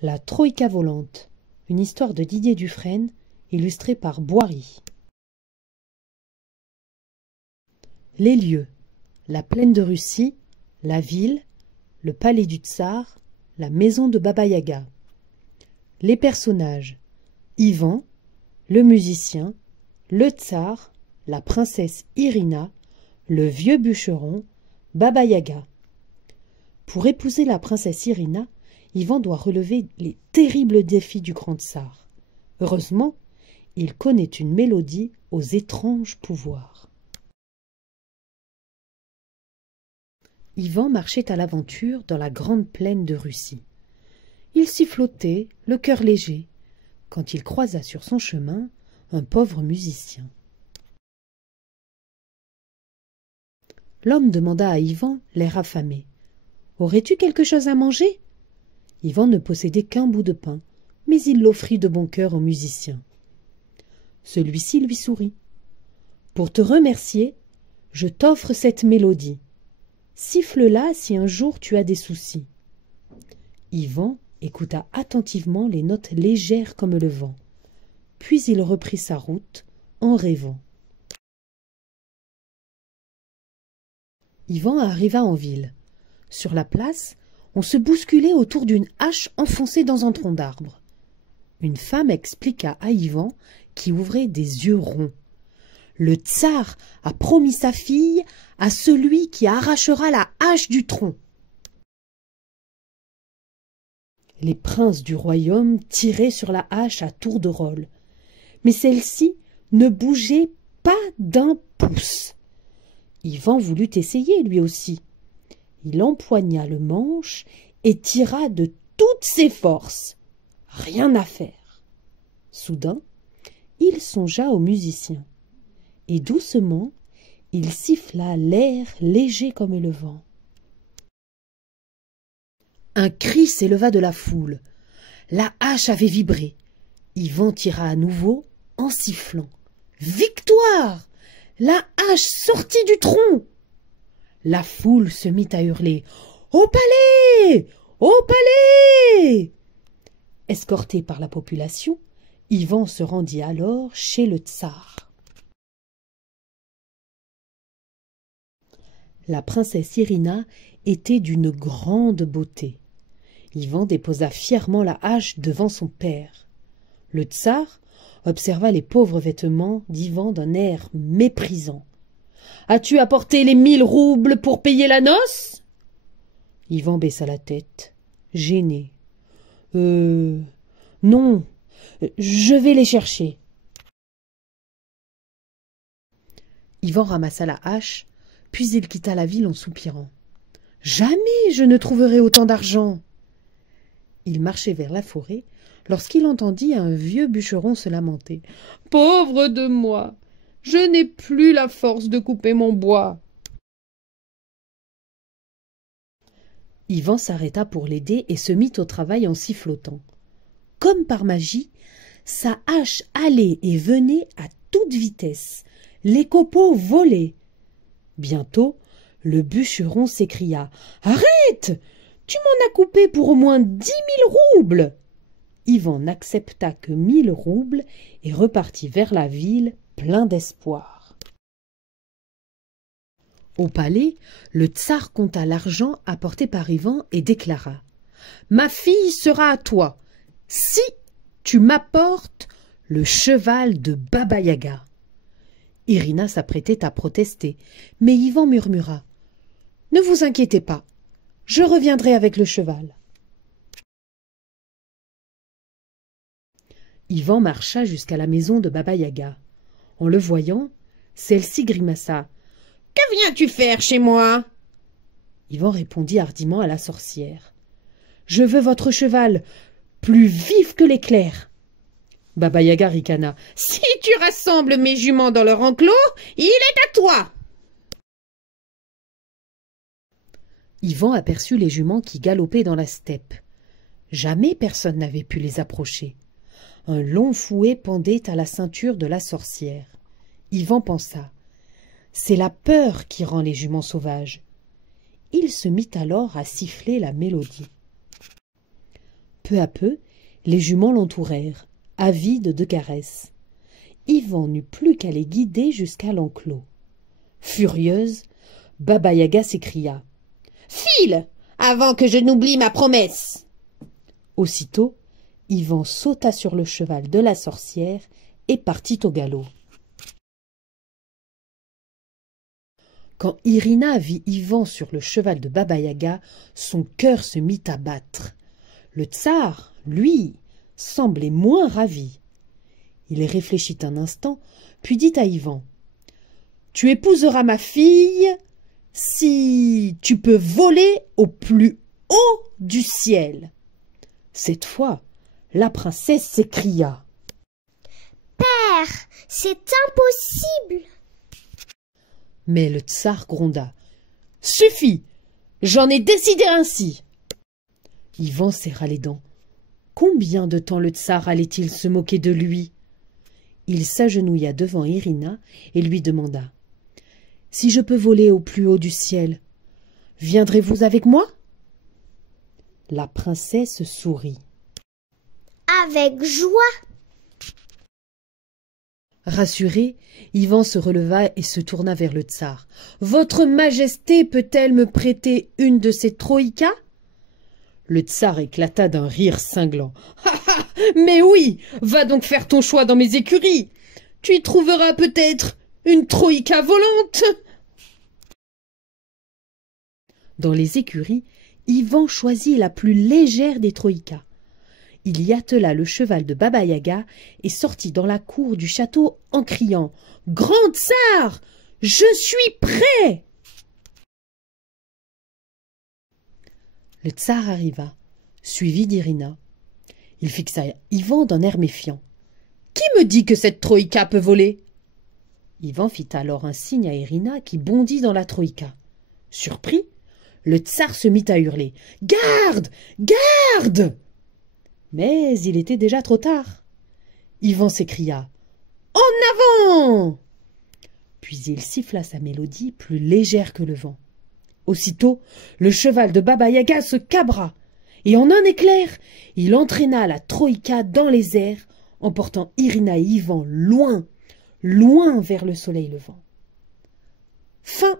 La Troïka volante, une histoire de Didier Dufresne, illustrée par Boiry. Les lieux: la plaine de Russie, la ville, le palais du Tsar, la maison de Baba-Yaga. Les personnages: Ivan, le musicien, le Tsar, la princesse Irina, le vieux bûcheron, Baba-Yaga. Pour épouser la princesse Irina, Ivan doit relever les terribles défis du grand tsar. Heureusement, il connaît une mélodie aux étranges pouvoirs. Ivan marchait à l'aventure dans la grande plaine de Russie. Il s'y flottait, le cœur léger, quand il croisa sur son chemin un pauvre musicien. L'homme demanda à Ivan, l'air affamé: « Aurais-tu quelque chose à manger ?» Ivan ne possédait qu'un bout de pain, mais il l'offrit de bon cœur au musicien. Celui-ci lui sourit. « Pour te remercier, je t'offre cette mélodie. Siffle-la si un jour tu as des soucis. » Ivan écouta attentivement les notes légères comme le vent. Puis il reprit sa route en rêvant. Ivan arriva en ville. Sur la place, on se bousculait autour d'une hache enfoncée dans un tronc d'arbre. Une femme expliqua à Ivan, qui ouvrait des yeux ronds: « Le tsar a promis sa fille à celui qui arrachera la hache du tronc. » Les princes du royaume tiraient sur la hache à tour de rôle, mais celle-ci ne bougeait pas d'un pouce. Ivan voulut essayer lui aussi. Il empoigna le manche et tira de toutes ses forces. Rien à faire. Soudain, il songea au musicien, et doucement, il siffla l'air léger comme le vent. Un cri s'éleva de la foule. La hache avait vibré. Ivan tira à nouveau en sifflant. Victoire! La hache sortit du tronc! La foule se mit à hurler: « Au palais! Au palais !» Escorté par la population, Ivan se rendit alors chez le tsar. La princesse Irina était d'une grande beauté. Ivan déposa fièrement la hache devant son père. Le tsar observa les pauvres vêtements d'Ivan d'un air méprisant. « As-tu apporté les 1000 roubles pour payer la noce ?» Ivan baissa la tête, gêné. « Non, je vais les chercher. » Ivan ramassa la hache, puis il quitta la ville en soupirant. « Jamais je ne trouverai autant d'argent !» Il marchait vers la forêt lorsqu'il entendit un vieux bûcheron se lamenter. « Pauvre de moi! Je n'ai plus la force de couper mon bois. » Ivan s'arrêta pour l'aider et se mit au travail en sifflotant. Comme par magie, sa hache allait et venait à toute vitesse. Les copeaux volaient. Bientôt, le bûcheron s'écria: « Arrête! Tu m'en as coupé pour au moins 10 000 roubles !» Ivan n'accepta que 1000 roubles et repartit vers la ville plein d'espoir. Au palais, le tsar compta l'argent apporté par Ivan et déclara: « Ma fille sera à toi, si tu m'apportes le cheval de Baba-Yaga. » Irina s'apprêtait à protester, mais Ivan murmura: « Ne vous inquiétez pas, je reviendrai avec le cheval. » Ivan marcha jusqu'à la maison de Baba-Yaga. En le voyant, celle-ci grimaça. « Que viens-tu faire chez moi ?» Ivan répondit hardiment à la sorcière. « Je veux votre cheval, plus vif que l'éclair. » Baba-Yaga ricana. « Si tu rassembles mes juments dans leur enclos, il est à toi !» Ivan aperçut les juments qui galopaient dans la steppe. Jamais personne n'avait pu les approcher. Un long fouet pendait à la ceinture de la sorcière. Ivan pensa: « C'est la peur qui rend les juments sauvages. » Il se mit alors à siffler la mélodie. Peu à peu, les juments l'entourèrent, avides de caresses. Yvan n'eut plus qu'à les guider jusqu'à l'enclos. Furieuse, Baba-Yaga s'écria « File, avant que je n'oublie ma promesse !» Aussitôt, Yvan sauta sur le cheval de la sorcière et partit au galop. Quand Irina vit Yvan sur le cheval de Baba-Yaga, son cœur se mit à battre. Le tsar, lui, semblait moins ravi. Il réfléchit un instant, puis dit à Yvan « Tu épouseras ma fille si tu peux voler au plus haut du ciel. » Cette fois, la princesse s'écria « Père, c'est impossible !» Mais le tsar gronda « Suffit, j'en ai décidé ainsi !» Yvan serra les dents. Combien de temps le tsar allait-il se moquer de lui? Il s'agenouilla devant Irina et lui demanda « Si je peux voler au plus haut du ciel, viendrez-vous avec moi ?» La princesse sourit. « Avec joie !» Rassuré, Yvan se releva et se tourna vers le tsar. « Votre majesté peut-elle me prêter une de ces troïkas ?» Le tsar éclata d'un rire cinglant. « Mais oui, va donc faire ton choix dans mes écuries. Tu y trouveras peut-être une troïka volante. » Dans les écuries, Yvan choisit la plus légère des troïkas. Il y attela le cheval de Baba-Yaga et sortit dans la cour du château en criant « Grand tsar, je suis prêt !» Le tsar arriva, suivi d'Irina. Il fixa Yvan d'un air méfiant. « Qui me dit que cette troïka peut voler ?» Yvan fit alors un signe à Irina qui bondit dans la troïka. Surpris, le tsar se mit à hurler « Garde! Garde !» Mais il était déjà trop tard. Yvan s'écria « En avant !» Puis il siffla sa mélodie plus légère que le vent. Aussitôt, le cheval de Baba-Yaga se cabra, et en un éclair, il entraîna la troïka dans les airs, emportant Irina et Yvan loin, loin vers le soleil levant. Fin